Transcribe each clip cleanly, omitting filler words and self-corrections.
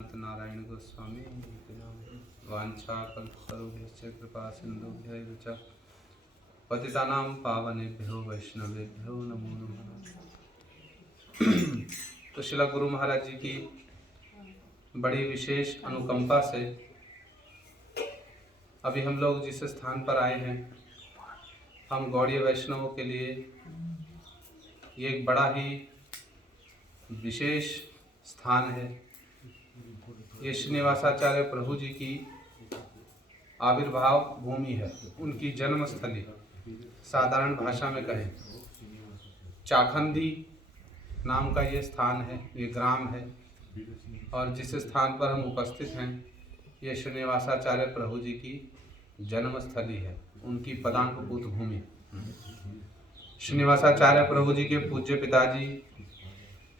नारायण गोस्वामी वाञ्छाकल्पतरुभ्यश्च कृपा सिन्धुभ्यैव च पतितानां पावनेभ्यो वैष्णवेभ्यो नमो नमः। तो श्रील गुरु महाराज जी की बड़ी विशेष अनुकंपा से अभी हम लोग जिस स्थान पर आए हैं, हम गौड़ीय वैष्णवों के लिए ये एक बड़ा ही विशेष स्थान है। ये श्रीनिवासाचार्य प्रभु जी की आविर्भाव भूमि है, उनकी जन्मस्थली। साधारण भाषा में कहें चाखंदी नाम का ये स्थान है, ये ग्राम है। और जिस स्थान पर हम उपस्थित हैं, ये श्रीनिवासाचार्य प्रभु जी की जन्मस्थली है, उनकी पदांकभूत भूमि। श्रीनिवासाचार्य प्रभु जी के पूज्य पिताजी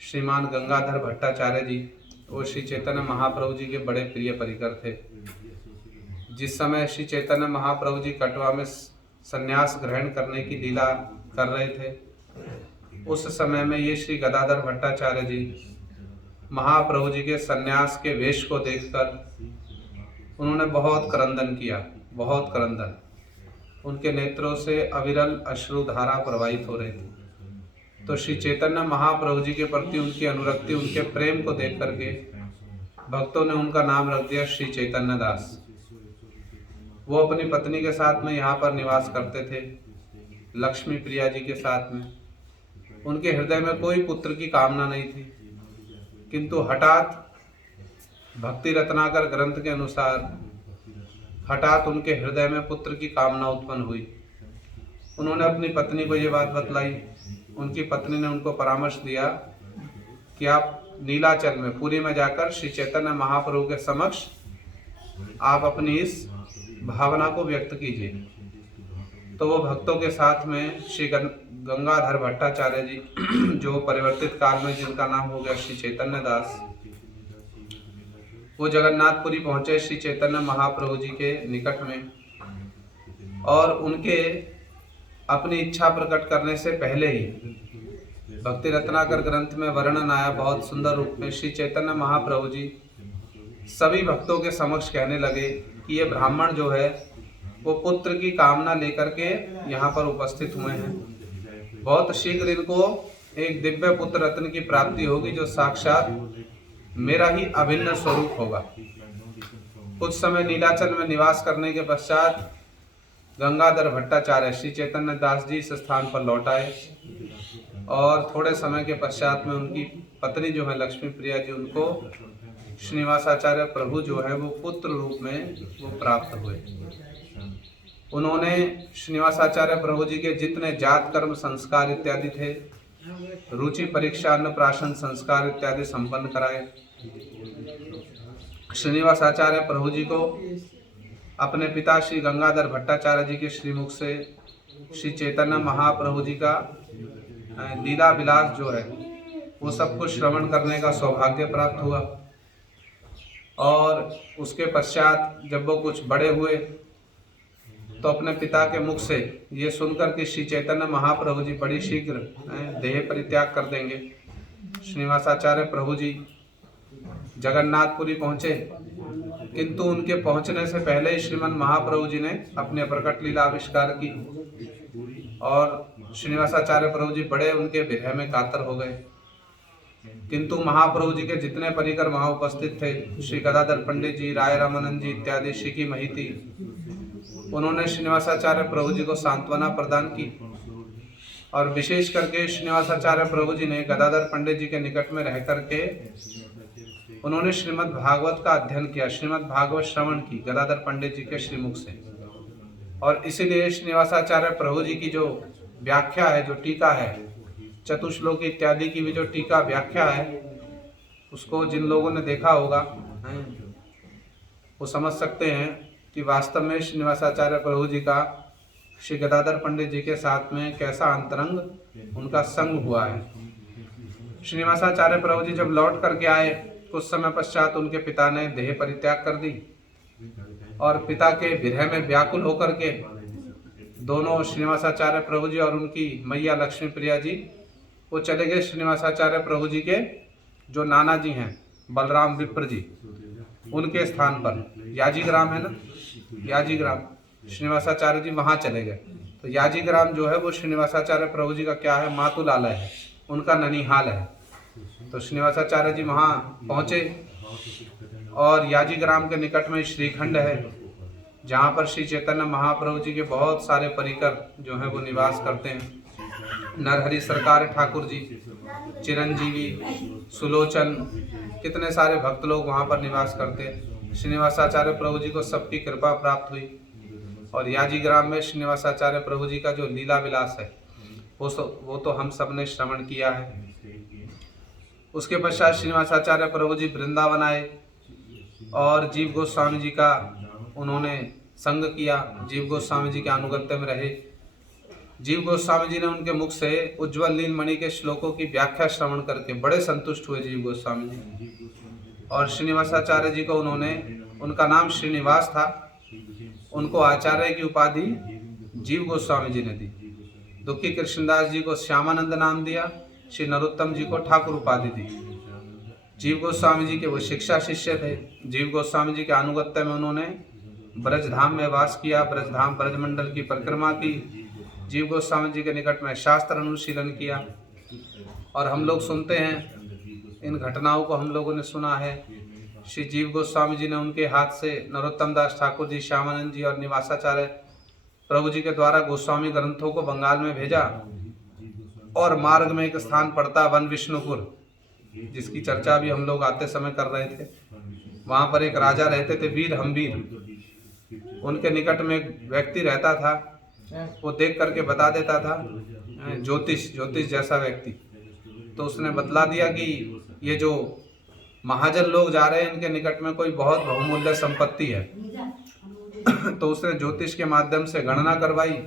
श्रीमान गंगाधर भट्टाचार्य जी और श्री चैतन्य महाप्रभु जी के बड़े प्रिय परिकर थे। जिस समय श्री चैतन्य महाप्रभु जी कटवा में संन्यास ग्रहण करने की लीला कर रहे थे, उस समय में ये श्री गदाधर भट्टाचार्य जी महाप्रभु जी के संन्यास के वेश को देखकर उन्होंने बहुत क्रंदन किया, बहुत क्रंदन। उनके नेत्रों से अविरल अश्रुधारा प्रवाहित हो रही थी। तो श्री चैतन्य महाप्रभु जी के प्रति उनकी अनुरक्ति, उनके प्रेम को देख करके भक्तों ने उनका नाम रख दिया श्री चैतन्य दास। वो अपनी पत्नी के साथ में यहाँ पर निवास करते थे, लक्ष्मी प्रिया जी के साथ में। उनके हृदय में कोई पुत्र की कामना नहीं थी, किंतु हठात भक्ति रत्नाकर ग्रंथ के अनुसार हठात उनके हृदय में पुत्र की कामना उत्पन्न हुई। उन्होंने अपनी पत्नी को ये बात बतलाई। उनकी पत्नी ने उनको परामर्श दिया कि आप नीलाचल में, पुरी में जाकर श्री चैतन्य महाप्रभु के समक्ष आप अपनी इस भावना को व्यक्त कीजिए। तो वो भक्तों के साथ में श्री गंगाधर भट्टाचार्य जी, जो परिवर्तित काल में जिनका नाम हो गया श्री चैतन्य दास, वो जगन्नाथपुरी पहुंचे श्री चैतन्य महाप्रभु जी के निकट में। और उनके अपनी इच्छा प्रकट करने से पहले ही भक्ति रत्नाकर ग्रंथ में वर्णन आया बहुत सुंदर रूप में। श्री चैतन्य महाप्रभु जी सभी भक्तों के समक्ष कहने लगे कि ये ब्राह्मण जो है वो पुत्र की कामना लेकर के यहाँ पर उपस्थित हुए हैं। बहुत शीघ्र इनको एक दिव्य पुत्र रत्न की प्राप्ति होगी, जो साक्षात मेरा ही अभिन्न स्वरूप होगा। कुछ समय नीलाचल में निवास करने के पश्चात गंगाधर भट्टाचार्य श्री चैतन्य दास जी इस स्थान पर लौट आए। और थोड़े समय के पश्चात में उनकी पत्नी जो है लक्ष्मी प्रिया जी, उनको श्रीनिवासाचार्य प्रभु जो है वो पुत्र रूप में वो प्राप्त हुए। उन्होंने श्रीनिवासाचार्य प्रभु जी के जितने जात कर्म संस्कार इत्यादि थे, रुचि परीक्षा अन्नप्राशन संस्कार इत्यादि संपन्न कराए। श्रीनिवासाचार्य प्रभु जी को अपने पिता श्री गंगाधर भट्टाचार्य जी के श्रीमुख से श्री चैतन्य महाप्रभु जी का लीला विलास जो है वो सब कुछ श्रवण करने का सौभाग्य प्राप्त हुआ। और उसके पश्चात जब वो कुछ बड़े हुए तो अपने पिता के मुख से ये सुनकर कि श्री चैतन्य महाप्रभु जी बड़ी शीघ्र देह परित्याग कर देंगे, श्रीनिवासाचार्य प्रभु जी जगन्नाथपुरी पहुँचे। किंतु उनके पहुंचने से पहले ही श्रीमन महाप्रभु जी ने अपने प्रकट लीला आविष्कार की और श्रीनिवासाचार्य प्रभु जी बड़े उनके विरह में कातर हो गए। किंतु महाप्रभु जी के जितने परिकर वहां उपस्थित थे, श्री गदाधर पंडित जी, राय रामानंद जी इत्यादि, शिकी महिती, उन्होंने श्रीनिवासाचार्य प्रभु जी को सांत्वना प्रदान की। और विशेष करके श्रीनिवासाचार्य प्रभु जी ने गदाधर पंडित जी के निकट में रह करके उन्होंने श्रीमद् भागवत का अध्ययन किया, श्रीमद् भागवत श्रवण की गदाधर पंडित जी के श्रीमुख से। और इसीलिए श्रीनिवासाचार्य प्रभु जी की जो व्याख्या है, जो टीका है, चतुश्लोकी इत्यादि की भी जो टीका व्याख्या है, उसको जिन लोगों ने देखा होगा वो समझ सकते हैं कि वास्तव में श्रीनिवासाचार्य प्रभु जी का श्री गदाधर पंडित जी के साथ में कैसा अंतरंग उनका संग हुआ है। श्रीनिवासाचार्य प्रभु जी जब लौट करके आए, कुछ समय पश्चात उनके पिता ने देह परित्याग कर दी और पिता के विरह में व्याकुल होकर के दोनों श्रीनिवासाचार्य प्रभु जी और उनकी मैया लक्ष्मी प्रिया जी वो चले गए श्रीनिवासाचार्य प्रभु जी के जो नाना जी हैं बलराम विप्र जी, उनके स्थान पर याजी ग्राम है ना, याजी ग्राम, श्रीनिवासाचार्य जी वहाँ चले गए। तो याजी ग्राम जो है वो श्रीनिवासाचार्य प्रभु जी का क्या है, मातुलालय है, उनका ननिहाल है। तो श्रीनिवासाचार्य जी वहाँ पहुँचे और याजी ग्राम के निकट में श्रीखंड है, जहाँ पर श्री चैतन्य महाप्रभु जी के बहुत सारे परिकर जो हैं वो निवास करते हैं। नरहरि सरकार ठाकुर जी, चिरंजीवी, सुलोचन, कितने सारे भक्त लोग वहाँ पर निवास करते हैं। श्रीनिवासाचार्य प्रभु जी को सबकी कृपा प्राप्त हुई और याजी ग्राम में श्रीनिवासाचार्य प्रभु जी का जो लीला विलास है वो तो हम सब ने श्रवण किया है। उसके पश्चात श्रीनिवासाचार्य प्रभु जी वृंदावन आए और जीव गोस्वामी जी का उन्होंने संग किया, जीव गोस्वामी जी के अनुगत्य में रहे। जीव गोस्वामी जी ने उनके मुख से उज्ज्वल नीलमणि के श्लोकों की व्याख्या श्रवण करके बड़े संतुष्ट हुए जीव गोस्वामी जी। और श्रीनिवासाचार्य जी को उन्होंने, उनका नाम श्रीनिवास था, उनको आचार्य की उपाधि जीव गोस्वामी जी ने दी। दुखी कृष्णदास जी को श्यामानंद नाम दिया, श्री नरोत्तम जी को ठाकुर उपाधि दी। जीव गोस्वामी जी के वो शिक्षा शिष्य थे। जीव गोस्वामी जी के अनुगत्य में उन्होंने ब्रजधाम में वास किया, ब्रजधाम ब्रजमंडल की परिक्रमा की, जीव गोस्वामी जी के निकट में शास्त्र अनुशीलन किया। और हम लोग सुनते हैं, इन घटनाओं को हम लोगों ने सुना है। श्री जीव गोस्वामी जी ने उनके हाथ से नरोत्तम दास ठाकुर जी, श्यामानंद जी और निवासाचार्य प्रभु जी के द्वारा गोस्वामी ग्रंथों को बंगाल में भेजा। और मार्ग में एक स्थान पड़ता वन विष्णुपुर, जिसकी चर्चा भी हम लोग आते समय कर रहे थे। वहाँ पर एक राजा रहते थे, वीर हम्बीर। उनके निकट में एक व्यक्ति रहता था, वो देख करके बता देता था, ज्योतिष जैसा व्यक्ति। तो उसने बतला दिया कि ये जो महाजन लोग जा रहे हैं, इनके निकट में कोई बहुत बहुमूल्य संपत्ति है। तो उसने ज्योतिष के माध्यम से गणना करवाई।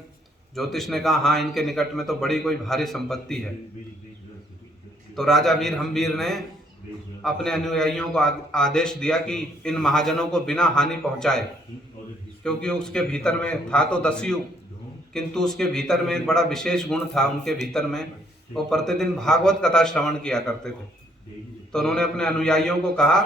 ज्योतिष ने कहा हाँ, इनके निकट में तो बड़ी कोई भारी संपत्ति है। तो राजा वीर हम्बीर ने अपने अनुयायियों को आदेश दिया कि इन महाजनों को बिना हानि पहुंचाए, क्योंकि उसके भीतर में था तो दस्यु, किंतु उसके भीतर में एक बड़ा विशेष गुण था। उनके भीतर में वो प्रतिदिन भागवत कथा श्रवण किया करते थे। तो उन्होंने अपने अनुयायियों को कहा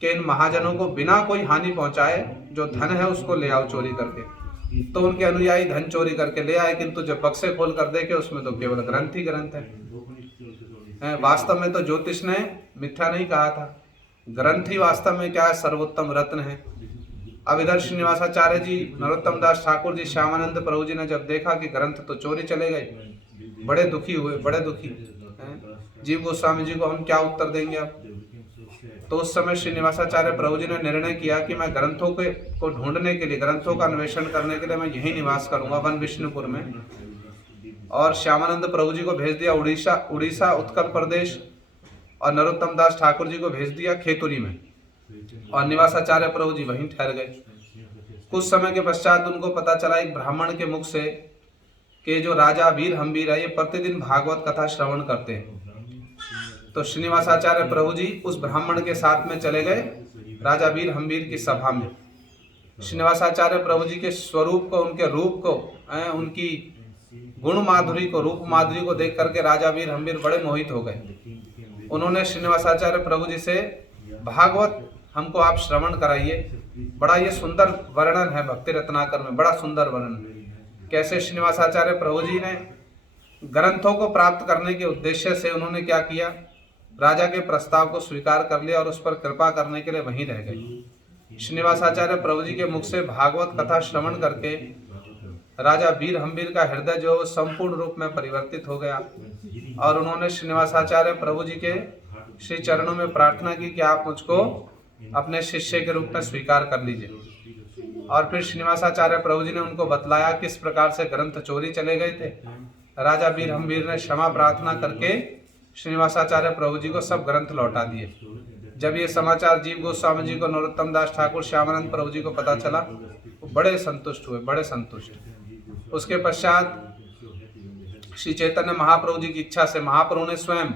कि इन महाजनों को बिना कोई हानि पहुंचाए, जो धन है उसको ले आओ चोरी करके। तो उनके अनुयायी धन चोरी करके ले आए, किंतु जब बक्से खोल कर देखे उसमें तो केवल ग्रंथ ही ग्रंथ है। वास्तव में तो ज्योतिष ने मिथ्या नहीं कहा था, ग्रंथ ही वास्तव में क्या है, सर्वोत्तम रत्न है। अब इधर श्रीनिवासाचार्य जी, नरोत्तम दास ठाकुर जी, श्यामानंद प्रभु जी ने जब देखा कि ग्रंथ तो चोरी चले गए, बड़े दुखी हुए, बड़े दुखी। जीव गोस्वामी जी को हम क्या उत्तर देंगे अब। तो उस समय श्रीनिवासाचार्य प्रभु जी ने निर्णय किया कि मैं ग्रंथों को ढूंढने के लिए, ग्रंथों का अन्वेषण करने के लिए मैं यहीं निवास करूंगा, वन विष्णुपुर में। और श्यामानंद प्रभु जी को भेज दिया उड़ीसा उत्कल प्रदेश, और नरोत्तम दास ठाकुर जी को भेज दिया खेतुरी में, और निवासाचार्य प्रभु जी वहीं ठहर गए। कुछ समय के पश्चात उनको पता चला एक ब्राह्मण के मुख से कि जो राजा वीर हम्बीर है, ये प्रतिदिन भागवत कथा श्रवण करते हैं। तो श्रीनिवासाचार्य प्रभु जी उस ब्राह्मण के साथ में चले गए राजा वीर हम्बीर की सभा में। श्रीनिवासाचार्य प्रभु जी के स्वरूप को, उनके रूप को, उनकी गुण माधुरी को, रूप माधुरी को देख करके राजा वीर हम्बीर बड़े मोहित हो गए। उन्होंने श्रीनिवासाचार्य प्रभु जी से भागवत हमको आप श्रवण कराइए, बड़ा ये सुंदर वर्णन है भक्ति रत्नाकर में, बड़ा सुंदर वर्णन। कैसे श्रीनिवासाचार्य प्रभु जी ने ग्रंथों को प्राप्त करने के उद्देश्य से उन्होंने क्या किया, राजा के प्रस्ताव को स्वीकार कर लिया और उस पर कृपा करने के लिए वहीं रह गए। श्रीनिवासाचार्य प्रभु जी के मुख से भागवत कथा श्रवण करके राजा वीर हम्बीर का हृदय जो संपूर्ण रूप में परिवर्तित हो गया, और उन्होंने श्रीनिवासाचार्य प्रभु जी के श्री चरणों में प्रार्थना की कि आप मुझको अपने शिष्य के रूप में स्वीकार कर लीजिए। और फिर श्रीनिवासाचार्य प्रभु जी ने उनको बतलाया किस प्रकार से ग्रंथ चोरी चले गए थे। राजा वीर हम्बीर ने क्षमा प्रार्थना करके श्रीनिवासाचार्य प्रभु जी को सब ग्रंथ लौटा दिए। जब ये समाचार जीव गोस्वामी जी को, नरोत्तम दास ठाकुर, श्यामानंद प्रभु जी को पता चला, वो बड़े संतुष्ट हुए, बड़े संतुष्ट। उसके पश्चात श्री चैतन्य महाप्रभु जी की इच्छा से महाप्रभु ने स्वयं,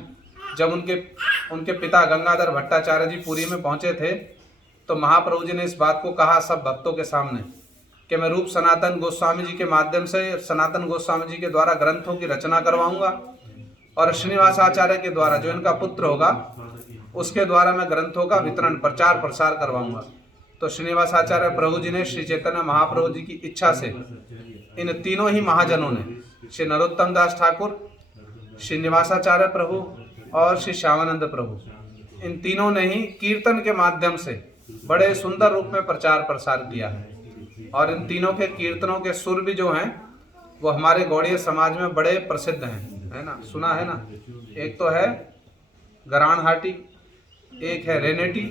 जब उनके पिता गंगाधर भट्टाचार्य जी पुरी में पहुंचे थे, तो महाप्रभु जी ने इस बात को कहा सब भक्तों के सामने कि मैं रूप सनातन गोस्वामी जी के माध्यम से, सनातन गोस्वामी जी के द्वारा ग्रंथों की रचना करवाऊंगा, और श्रीनिवासाचार्य के द्वारा जो इनका पुत्र होगा उसके द्वारा मैं ग्रंथों का वितरण प्रचार प्रसार करवाऊंगा। तो श्रीनिवासाचार्य प्रभु जी ने श्री चैतन्य महाप्रभु जी की इच्छा से इन तीनों ही महाजनों ने, श्री नरोत्तम दास ठाकुर, श्रीनिवासाचार्य प्रभु और श्री श्यामानंद प्रभु, इन तीनों ने ही कीर्तन के माध्यम से बड़े सुंदर रूप में प्रचार प्रसार किया है। और इन तीनों के कीर्तनों के सुर भी जो हैं वो हमारे गौड़ीय समाज में बड़े प्रसिद्ध हैं, है ना, सुना है ना। एक तो है गरानहाटी, एक है रेनेटी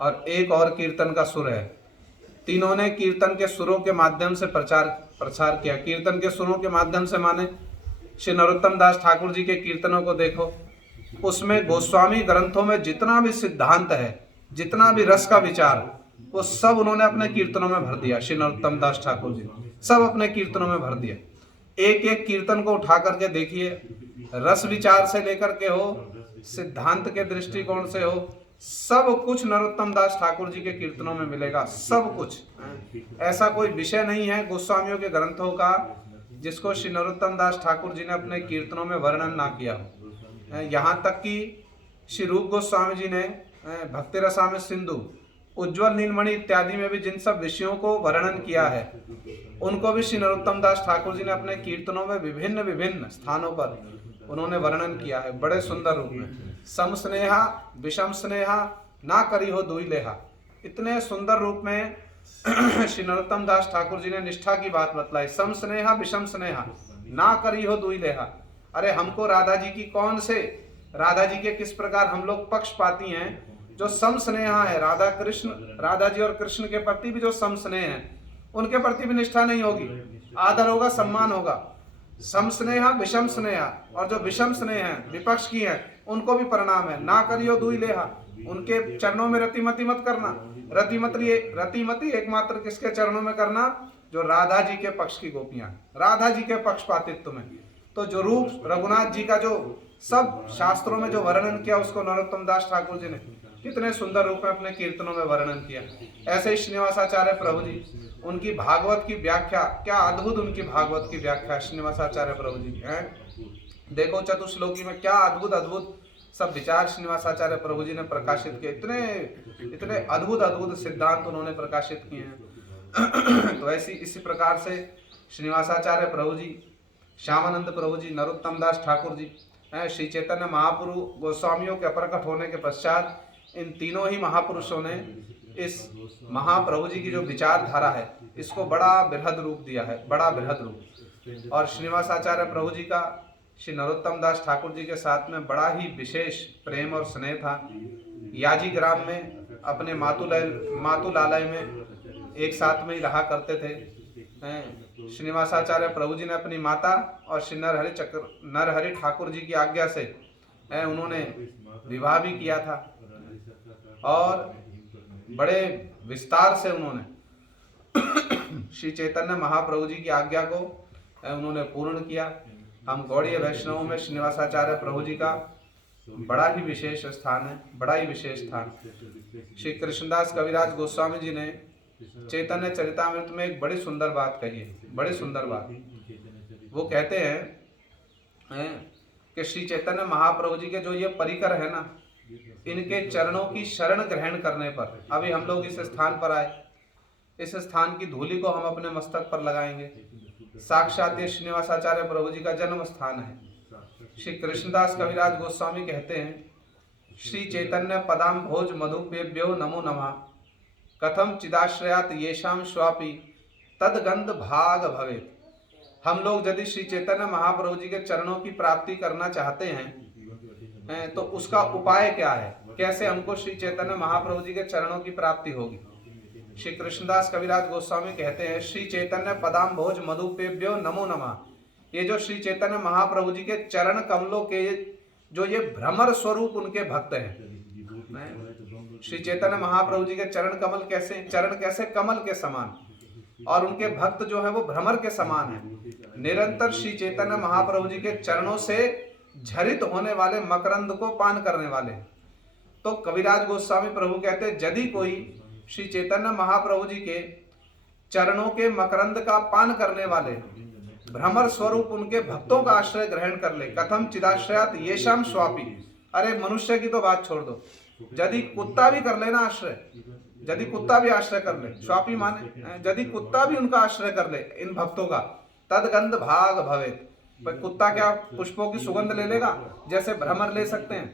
और एक और कीर्तन का सुर है। तीनों ने कीर्तन के सुरों के माध्यम से प्रचार किया। कीर्तन के सुरों के माध्यम से माने श्री नरोत्तम दास ठाकुर जी के कीर्तनों को देखो, उसमें गोस्वामी ग्रंथों में जितना भी सिद्धांत है, जितना भी रस का विचार, वो सब उन्होंने अपने कीर्तनों में भर दिया। श्री नरोत्तम दास ठाकुर जी सब अपने कीर्तनों में भर दिया। एक एक कीर्तन को उठा करके देखिए, रस विचार से लेकर के हो, सिद्धांत के दृष्टिकोण से हो, सब कुछ नरोत्तम दास ठाकुर जी के कीर्तनों में मिलेगा। सब कुछ, ऐसा कोई विषय नहीं है गोस्वामियों के ग्रंथों का जिसको श्री नरोत्तम दास ठाकुर जी ने अपने कीर्तनों में वर्णन ना किया हो। यहाँ तक कि श्री रूप गोस्वामी जी ने भक्ति रसामृत सिंधु, उज्ज्वल नीलमणि इत्यादि में भी जिन सब विषयों को वर्णन किया है, उनको भी श्री नरोत्तम दास ठाकुर जी ने अपने कीर्तनों में विभिन्न विभिन्न स्थानों पर उन्होंने वर्णन किया है बड़े सुंदर रूप में। सम स्नेहा विषम स्नेहा ना करी हो दुई लेहा, इतने सुंदर रूप में श्री नरोत्तम दास ठाकुर जी ने निष्ठा की बात बतलाई। सम स्नेहा विषम स्नेहा ना करी हो दुई लेहा। अरे हमको राधा जी की कौन से, राधा जी के किस प्रकार हम लोग पक्षपाती हैं। जो सम स्नेहा है, राधा कृष्ण, राधा जी और कृष्ण के प्रति भी जो सम स्नेह है, उनके प्रति भी निष्ठा नहीं होगी, आदर होगा, सम्मान होगा। सम स्नेहा विषम स्नेहा, और जो विषम स्नेह है, विपक्ष की है, उनको भी परिणाम है। ना करियो दुई लेहा, उनके चरणों में रतिमती मत करना। रतिमती एकमात्र किसके चरणों में करना, जो राधा जी के पक्ष की गोपियां, राधा जी के पक्षपातित्व में। तो जो रूप रघुनाथ जी का जो सब शास्त्रों में जो वर्णन किया, उसको नरोत्तम दास ठाकुर जी ने कितने सुंदर रूप में अपने कीर्तनों में वर्णन किया। ऐसे ही श्रीनिवासाचार्य प्रभु जी, उनकी भागवत की व्याख्या, क्या अद्भुत उनकी भागवत की व्याख्या श्रीनिवासाचार्य प्रभु जी है। देखो चतुश्लोकी में क्या अद्भुत अद्भुत सब विचार श्रीनिवासाचार्य प्रभु जी ने प्रकाशित किए। इतने अद्भुत अद्भुत सिद्धांत उन्होंने प्रकाशित किए हैं। तो ऐसी इसी प्रकार से श्रीनिवासाचार्य प्रभु जी, श्यामानंद प्रभु जी, नरोत्तम दास ठाकुर जी, श्री चैतन्य महाप्रभु गोस्वामियों के प्रकट होने के पश्चात इन तीनों ही महापुरुषों ने इस महाप्रभु जी की जो विचारधारा है, इसको बड़ा बृहद रूप दिया है, बड़ा बृहद रूप। और श्रीनिवासाचार्य प्रभु जी का श्री नरोत्तम दास ठाकुर जी के साथ में बड़ा ही विशेष प्रेम और स्नेह था। याजी ग्राम में अपने मातुलालय में एक साथ में ही रहा करते थे। श्रीनिवासाचार्य प्रभु जी ने अपनी माता और श्री नरहरि ठाकुर जी की आज्ञा से उन्होंने विवाह भी किया था, और बड़े विस्तार से उन्होंने श्री चैतन्य महाप्रभु जी की आज्ञा को उन्होंने पूर्ण किया। हम गौड़ीय वैष्णवों में श्रीनिवासाचार्य प्रभु जी का बड़ा ही विशेष स्थान है, बड़ा ही विशेष स्थान। श्री कृष्णदास कविराज गोस्वामी जी ने चैतन्य चरितामृत में एक बड़ी सुंदर बात कही है, बड़ी सुंदर बात। वो कहते हैं कि श्री चैतन्य महाप्रभु जी के जो ये परिकर है ना, इनके चरणों की शरण ग्रहण करने पर, अभी हम लोग इस स्थान पर आए, इस स्थान की धूलि को हम अपने मस्तक पर लगाएंगे। साक्षात ये श्रीनिवासाचार्य प्रभु जी का जन्म स्थान है। श्री कृष्णदास कविराज गोस्वामी कहते हैं, श्री चैतन्य पदाम भोज मधुपेभ्यो नमो नमः, कथम चिदाश्रयात येषाम स्वापी तदगंध भाग भवेत। हम लोग यदि श्री चैतन्य महाप्रभु जी के चरणों की प्राप्ति करना चाहते हैं तो उसका उपाय क्या है, कैसे हमको श्री चैतन्य महाप्रभु जी के चरणों की प्राप्ति होगी। श्री कृष्णदास कविराज गोस्वामी कहते हैं, श्री चैतन्य पदाम भोज मधुपेभ्यो नमो नमः। ये जो श्री चैतन्य महाप्रभु जी के चरण कमलों के जो ये भ्रमर स्वरूप उनके भक्त हैं, श्री चैतन्य महाप्रभु जी के चरण कैसे कमल के समान, और उनके भक्त जो है वो भ्रमर के समान है। निरंतर श्री चैतन्य महाप्रभु जी के चरणों से झरित होने वाले मकरंद को पान करने वाले। तो कविराज गोस्वामी प्रभु कहते हैं, यदि कोई श्री चैतन्य महाप्रभु जी के चरणों के मकरंद का पान करने वाले भ्रमर स्वरूप उनके भक्तों का आश्रय ग्रहण कर ले, कथम चिदाश्रयात येषाम स्वापी, अरे मनुष्य की तो बात छोड़ दो, यदि कुत्ता भी कर लेना आश्रय, यदि कुत्ता भी आश्रय कर ले, स्वापी माने यदि कुत्ता भी उनका आश्रय कर ले इन भक्तों का, तदगंध भाग भवेत। भाई कुत्ता क्या पुष्पों की सुगंध ले लेगा जैसे भ्रमर ले सकते हैं?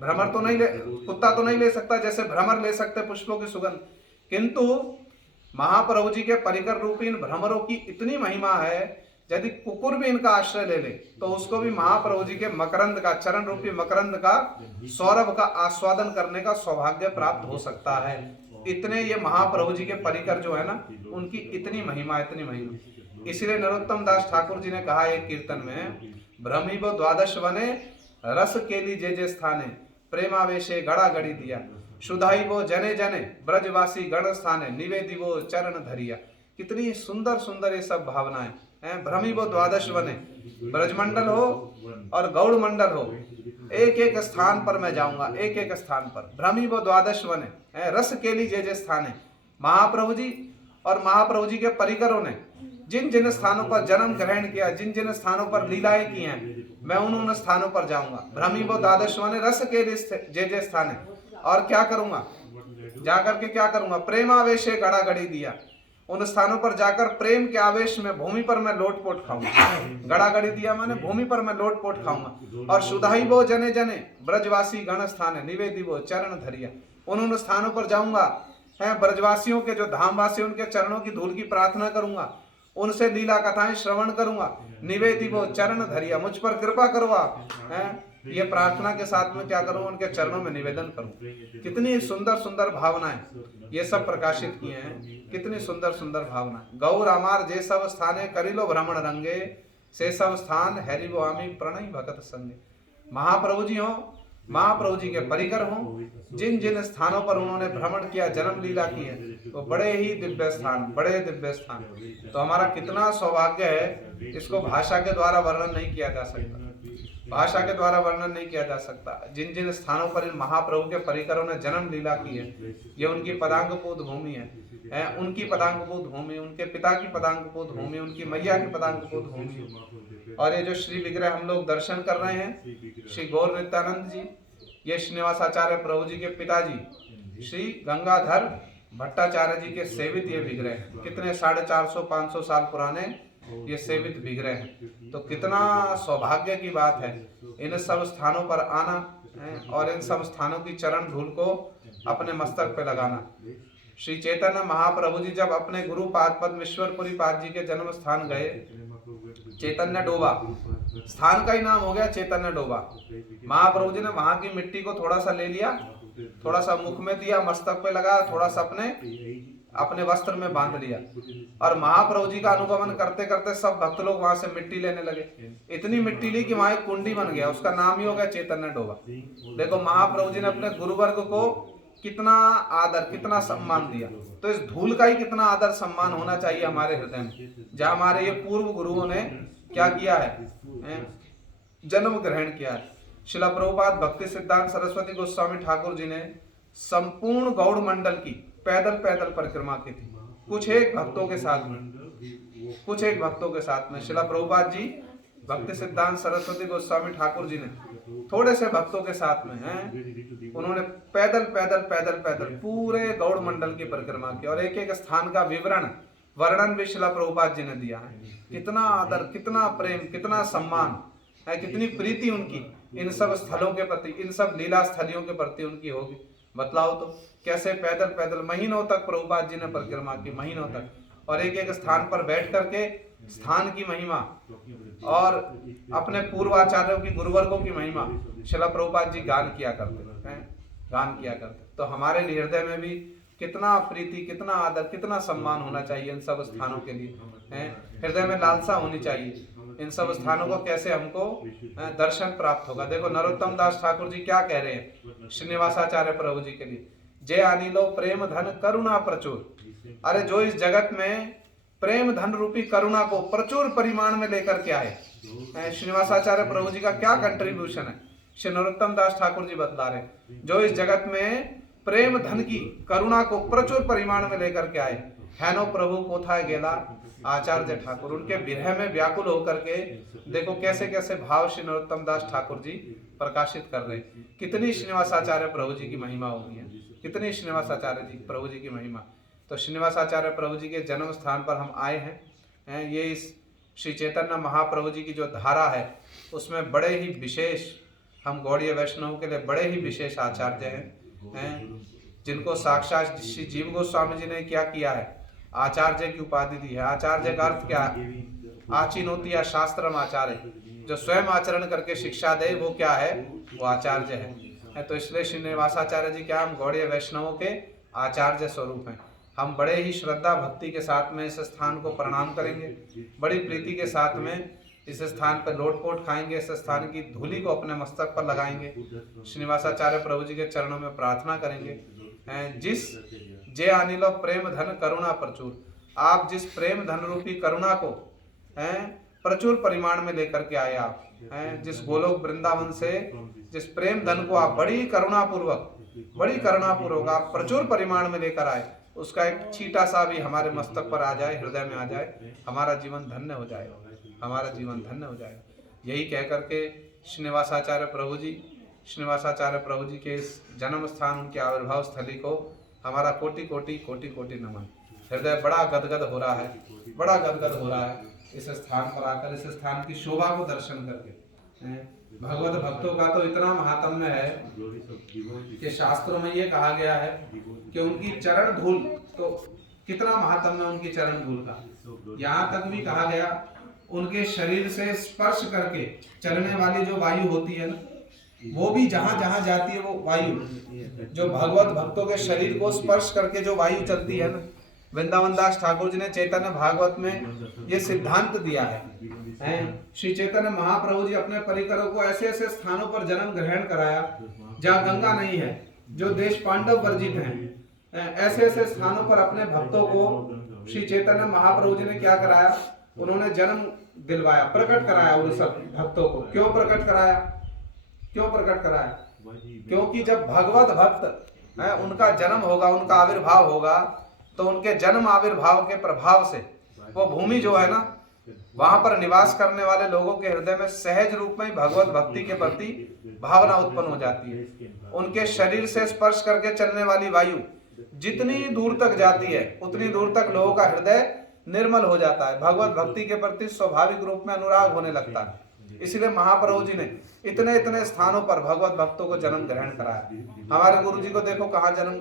भ्रमर तो नहीं ले, कुत्ता तो नहीं ले सकता जैसे भ्रमर ले सकते पुष्पों की सुगंध। किंतु महाप्रभु जी के परिकर रूपी इन भ्रमरों की इतनी महिमा है, यदि कुकुर भी इनका आश्रय ले ले तो उसको भी महाप्रभु जी के मकरंद का, चरण रूपी मकरंद का, सौरभ का आस्वादन करने का सौभाग्य प्राप्त हो सकता है। इतने ये महाप्रभु जी के परिकर जो है ना, उनकी इतनी महिमा, इतनी महिमा। इसलिए नरोत्तम दास ठाकुर जी ने कहा एक कीर्तन में, भ्रमिबो द्वादश वने रस केली जे जे स्थाने, प्रेमावेशे गड़ा गड़ी दिया, सुधाइबो जने जने ब्रजवासी गण स्थाने, निवेदिबो चरण धरिया। कितनी सुंदर सुंदर ये सब भावनाएं हैं। भ्रमिबो द्वादश वने, ब्रजमंडल हो और गौड़ मंडल हो, एक एक स्थान पर मैं जाऊंगा, एक एक स्थान पर। भ्रमिबो द्वादश वने, रस केली जे जे स्थाने, महाप्रभु जी और महाप्रभु जी के परिकरों ने जिन जिन स्थानों पर जन्म ग्रहण किया, जिन जिन स्थानों पर लीलाएं की हैं, मैं उन स्थानों पर जाऊंगा। भ्रमिबो द्वादश वने रस केली जे जे स्थाने, और क्या करूंगा, जाकर के क्या करूंगा, प्रेमावेशे गड़ा गड़ी दिया, उन स्थानों पर जाकर प्रेम के आवेश में भूमि पर मैं लोटपोट खाऊंगा। गड़ा गड़ी दिया माने भूमि पर मैं लोटपोट खाऊंगा। और सुधाइबो जने जने ब्रजवासी गण स्थाने, निवेदिबो चरण धरिया, उन स्थानों पर जाऊंगा, है ब्रजवासियों के जो धामवासी, उनके चरणों की धूल की प्रार्थना करूंगा, उनसे लीला कथाएं श्रवण करूंगा। निवेदिबो चरण धरिया, मुझ पर कृपा करो आप, हैं ये प्रार्थना के साथ में क्या करूं, उनके चरणों में निवेदन करूं। कितनी सुंदर सुंदर भावनाएं ये सब प्रकाशित किए हैं, कितनी सुंदर सुंदर भावना। गौर अमार जे सब स्थाने करिलो भ्रमण रंगे, से सब स्थान हैरिबो आमी प्रणय भगत संगे। महाप्रभु जी हो, महाप्रभु जी के परिकर हों, जिन जिन स्थानों पर उन्होंने भ्रमण किया, जन्म लीला की है, वो बड़े ही दिव्य स्थान, बड़े दिव्य स्थान। तो हमारा कितना सौभाग्य है, इसको भाषा के द्वारा वर्णन नहीं किया जा सकता, भाषा के द्वारा वर्णन नहीं किया जा सकता। जिन जिन स्थानों पर इन महाप्रभु के परिकरों ने जन्म लीला की है, ये उनकी पदांगपूत भूमि है, उनकी पदांगपूत भूमि, उनके पिता की पदांगपूत भूमि, उनकी मैया की पदांगपूत भूमि। और ये जो श्री विग्रह हम लोग दर्शन कर रहे हैं, श्री गौर नित्यानंद जी, ये श्रीनिवासाचार्य प्रभु जी के पिताजी श्री गंगाधर भट्टाचार्य जी के सेवित ये विग्रह हैं। कितने 450-500 साल पुराने ये सेवित विग्रह हैं। तो कितना सौभाग्य की बात है इन सब स्थानों पर आना और इन सब स्थानों की चरण धूल को अपने मस्तक पे लगाना। श्री चैतन्य महाप्रभु जी जब अपने गुरु पाद पद्मेश्वरपुरी पाद जी के जन्म स्थान गए, चैतन्य डोबा स्थान का ही नाम हो गया चैतन्य डोबा। महाप्रभु जी ने वहां की मिट्टी को थोड़ा सा ले लिया, थोड़ा सा मुख में दिया, मस्तक पे लगा, थोड़ा सा अपने वस्त्र में बांध लिया, और महाप्रभु जी का अनुगमन करते करते सब भक्त लोग वहां से मिट्टी लेने लगे। इतनी मिट्टी ली कि वहां एक कुंडी बन गया, उसका नाम ही हो गया चैतन्य डोबा। देखो महाप्रभु जी ने अपने गुरुवर्ग को कितना आदर, कितना सम्मान दिया। तो इस धूल का ही कितना आदर सम्मान होना चाहिए हमारे हृदय में, जहां हमारे ये पूर्व गुरुओं ने क्या किया है, जन्म ग्रहण किया है। शिला प्रभुपाद भक्ति सिद्धांत सरस्वती गोस्वामी ठाकुर जी ने संपूर्ण गौड़ मंडल की पैदल पैदल परिक्रमा की थी, कुछ एक भक्तों के साथ में, कुछ एक भक्तों के साथ में। शिला प्रभुपाद जी भक्ति सिद्धांत सरस्वती गोस्वामी ठाकुर जी ने थोड़े से भक्तों के साथ में हैं, उन्होंने पैदल पैदल पैदल पैदल पूरे गौड़ मंडल की परिक्रमा की, और एक एक स्थान का वर्णन भी शिला प्रभुपाद जी ने दिया है। कितना आदर, कितना प्रेम, कितना सम्मान है, कितनी प्रीति उनकी इन सब स्थलों के प्रति, इन सब लीला स्थलियों के प्रति उनकी होगी। बतलाओ तो कैसे पैदल पैदल महीनों तक प्रभुपाद जी ने परिक्रमा की, महीनों तक, और एक एक स्थान पर बैठ करके स्थान की महिमा और अपने पूर्वाचार्यों की, गुरुवर्गों की महिमा शिला प्रभुपाद जी गान किया करते हैं, गान किया करते। तो हमारे हृदय में भी कितना प्रीति, कितना आदर, कितना सम्मान होना चाहिए इन सब स्थानों के लिए, हृदय में लालसा होनी चाहिए इन सब स्थानों को कैसे हमको दर्शन प्राप्त होगा। देखो नरोत्तम दास ठाकुर जी क्या कह रहे हैं श्रीनिवासाचार्य प्रभु जी के लिए, जय अनिलो प्रेम धन करुणा प्रचुर। अरे जो इस जगत में प्रेम धन रूपी करुणा को प्रचुर परिमाण में लेकर के आए, श्रीनिवासाचार्य प्रभु जी का क्या कंट्रीब्यूशन है, श्री नरोत्तम दास ठाकुर जी बतला रहे हैं। जो इस जगत में प्रेम धन की, करुणा को प्रचुर परिमाण में लेकर के आए, हैनो प्रभु कोथाय गेला आचार्य ठाकुर। उनके विरह में व्याकुल होकर के देखो कैसे कैसे भाव श्री नरोत्तम दास ठाकुर जी प्रकाशित कर रहे हैं। कितनी श्रीनिवासाचार्य प्रभु जी की महिमा होगी है, कितनी श्रीनिवासाचार्य जी प्रभु जी की महिमा। तो श्रीनिवासाचार्य प्रभु जी के जन्म स्थान पर हम आए हैं। ये इस श्री चैतन्य महाप्रभु जी की जो धारा है उसमें बड़े ही विशेष, हम गौड़ीय वैष्णव के लिए बड़े ही विशेष आचार्य हैं, जिनको साक्षात श्री जीव गोस्वामी जी ने क्या किया है, आचार्य की उपाधि दी है। आचार्य का अर्थ क्या है? आचिनोति या शास्त्रम आचार्य, जो स्वयं आचरण करके शिक्षा दे वो क्या है? वो आचार्य है। तो इसलिए श्रीनिवासाचार्य जी क्या, हम गौड़ीय वैष्णवों के आचार्य स्वरूप हैं। हम बड़े ही श्रद्धा भक्ति के साथ में इस स्थान को प्रणाम करेंगे, बड़ी प्रीति के साथ में इस स्थान पर लोटपोट खाएंगे, इस स्थान की धूलि को अपने मस्तक पर लगाएंगे, श्रीनिवासाचार्य प्रभु जी के चरणों में प्रार्थना करेंगे। जिस जे अनिलो प्रेम धन करुणा प्रचुर, आप जिस प्रेम धन रूपी करुणा को प्रचुर परिमाण में लेकर के आए, आप जिस गोलोक वृंदावन से जिस प्रेम धन को आप बड़ी करुणा पूर्वक आप प्रचुर परिमाण में लेकर आए, उसका एक छींटा सा भी हमारे मस्तक पर आ जाए, हृदय में आ जाए, हमारा जीवन धन्य हो जाएगा, हमारा जीवन धन्य हो जाएगा। यही कह करके श्रीनिवासाचार्य प्रभु जी के इस जन्म स्थान, उनके आविर्भाव स्थली को हमारा कोटि कोटि नमन। हृदय बड़ा गदगद हो रहा है इस स्थान पर आकर, इस स्थान की शोभा को दर्शन करके। भगवत भक्तों का तो इतना महात्म्य है कि शास्त्रों में ये कहा गया है कि उनकी चरण धूल, तो कितना महात्म्य उनकी चरण धूल का। यहाँ तक भी कहा गया उनके शरीर से स्पर्श करके चलने वाली जो वायु होती है ना, वो भी जहां जहां जाती है वो वायु, जो भगवत भक्तों के शरीर को स्पर्श करके जो वायु चलती है ना, वृंदावन दास ठाकुर जी ने चैतन्य भागवत में ये सिद्धांत दिया है। श्री चैतन्य महाप्रभु जी अपने परिकरों को ऐसे ऐसे स्थानों पर जन्म ग्रहण कराया जहाँ गंगा नहीं है, जो देश पांडव वर्जित हैं, ऐसे ऐसे स्थानों पर अपने भक्तों को श्री चैतन्य महाप्रभु जी ने क्या कराया? उन्होंने जन्म दिलवाया, प्रकट कराया उन सब भक्तों को। क्यों प्रकट कराया? क्योंकि जब भगवत भक्त उनका जन्म होगा, उनका आविर्भाव होगा, तो उनके जन्म आविर्भाव के प्रभाव से वो भूमि जो है ना, वहां पर निवास करने वाले लोगों के हृदय में सहज रूप में भगवत भक्ति के प्रति भावना उत्पन्न हो जाती है। उनके शरीर से स्पर्श करके चलने वाली वायु जितनी दूर तक जाती है, उतनी दूर तक लोगों का हृदय निर्मल हो जाता है, भगवत भक्ति के प्रति स्वाभाविक रूप में अनुराग होने लगता है। इसलिए महाप्रभु जी ने इतने इतने स्थानों पर भगवत भक्तों को जन्म ग्रहण कराया। हमारे गुरु जी को देखो कहाँ जन्म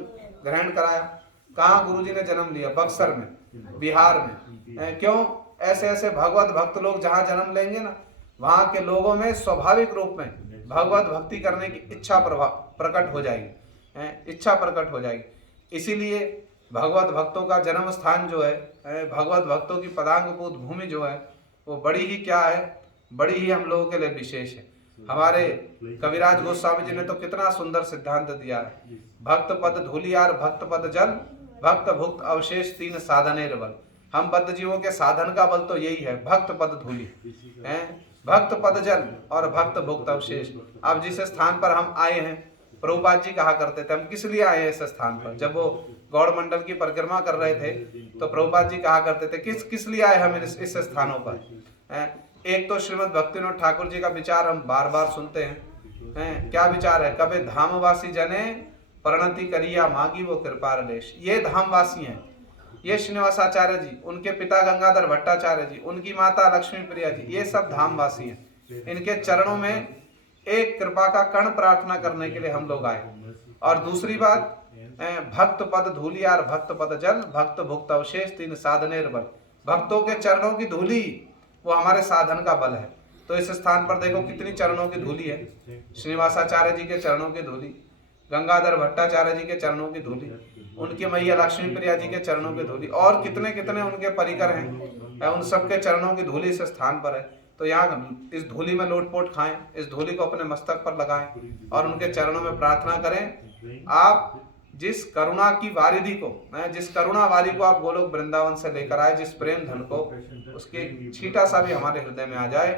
ग्रहण कराया, कहाँ गुरु जी ने जन्म लिया? बक्सर में, बिहार में। क्यों? ऐसे ऐसे भगवत भक्त लोग जहाँ जन्म लेंगे ना, वहाँ के लोगों में स्वाभाविक रूप में भगवत भक्ति करने की इच्छा प्रकट हो जाएगी, इसीलिए भगवत भक्तों का जन्म स्थान जो है, भगवत भक्तों की पदांगभूत भूमि जो है, वो बड़ी ही क्या है? बड़ी ही हम लोगों के लिए विशेष है। हमारे कविराज गोस्वामी जी ने तो कितना सुंदर सिद्धांत दिया है, भक्त पद धूलियार भक्त पद जल भक्त भुक्त अवशेष तीन साधनेर बल। हम बद्ध जीवों के साधन का बल तो यही है, भक्त पद धूलि है, भक्त पद जल और भक्त भुक्त अवशेष। अब जिस स्थान पर हम आए हैं, प्रभुपाद जी कहा करते थे हम किस लिए आए हैं इस स्थान पर। जब वो गौड़ मंडल की परिक्रमा कर रहे थे तो प्रभुपाद जी कहा करते थे किस लिए आए हम इस स्थानों पर। एक तो श्रीमद् भक्तिविनोद ठाकुर जी का विचार हम बार बार सुनते हैं। क्या विचार है? कबे धामवासी जने प्रणति करिया मांगी वो कृपा रलेश। ये धामवासी हैं, ये श्रीनिवासाचार्य जी, उनके पिता गंगाधर भट्टाचार्य जी, उनकी माता लक्ष्मी प्रिया जी, ये सब धामवासी हैं। इनके चरणों में एक कृपा का कण प्रार्थना करने के लिए हम लोग आए। और दूसरी बात, भक्त पद धूलियार भक्त पद जल भक्त भुक्त अवशेष तीन साधनेर बल। भक्तों के चरणों की धूली वो हमारे साधन का बल है। तो इस स्थान पर देखो कितनी चरणों की धूली है, श्रीनिवासाचार्य जी के चरणों की धूली, गंगाधर भट्टाचार्य जी के चरणों की धूली, उनकी मैया लक्ष्मी प्रिया जी के चरणों की धूली, और कितने कितने उनके परिकर हैं, उन सबके चरणों की धूली इस स्थान पर है। तो यहाँ इस धूली में लोटपोट खाएं, इस धूली को अपने मस्तक पर लगाएं और उनके चरणों में प्रार्थना करें। आप जिस करुणा की वारिधि को, जिस करुणा वारी को आप गोलोक वृंदावन से लेकर आए, जिस प्रेम धन को, उसके छींटा सा भी हमारे हृदय में आ जाए,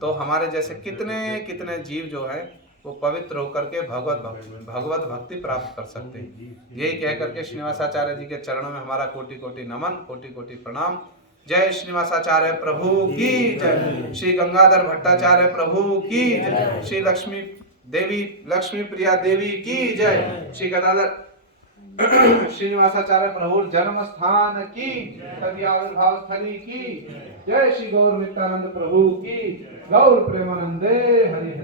तो हमारे जैसे कितने कितने जीव जो है वो पवित्र होकर के भगवत भक्ति प्राप्त कर सकते हैं। यही कह करके श्रीनिवासाचार्य जी के चरणों में हमारा कोटि कोटि नमन, कोटि कोटि प्रणाम। जय श्रीनिवासाचार्य प्रभु की जय, श्री गंगाधर भट्टाचार्य प्रभु की जय, श्री लक्ष्मी देवी लक्ष्मी प्रिया देवी की जय, श्री गदाधर श्रीनिवासाचार्य प्रभु जन्म स्थान की, सभी आविर्भाव स्थली की जय, श्री गौर नित्यानंद प्रभु की, गौर प्रेमानंदे हरि।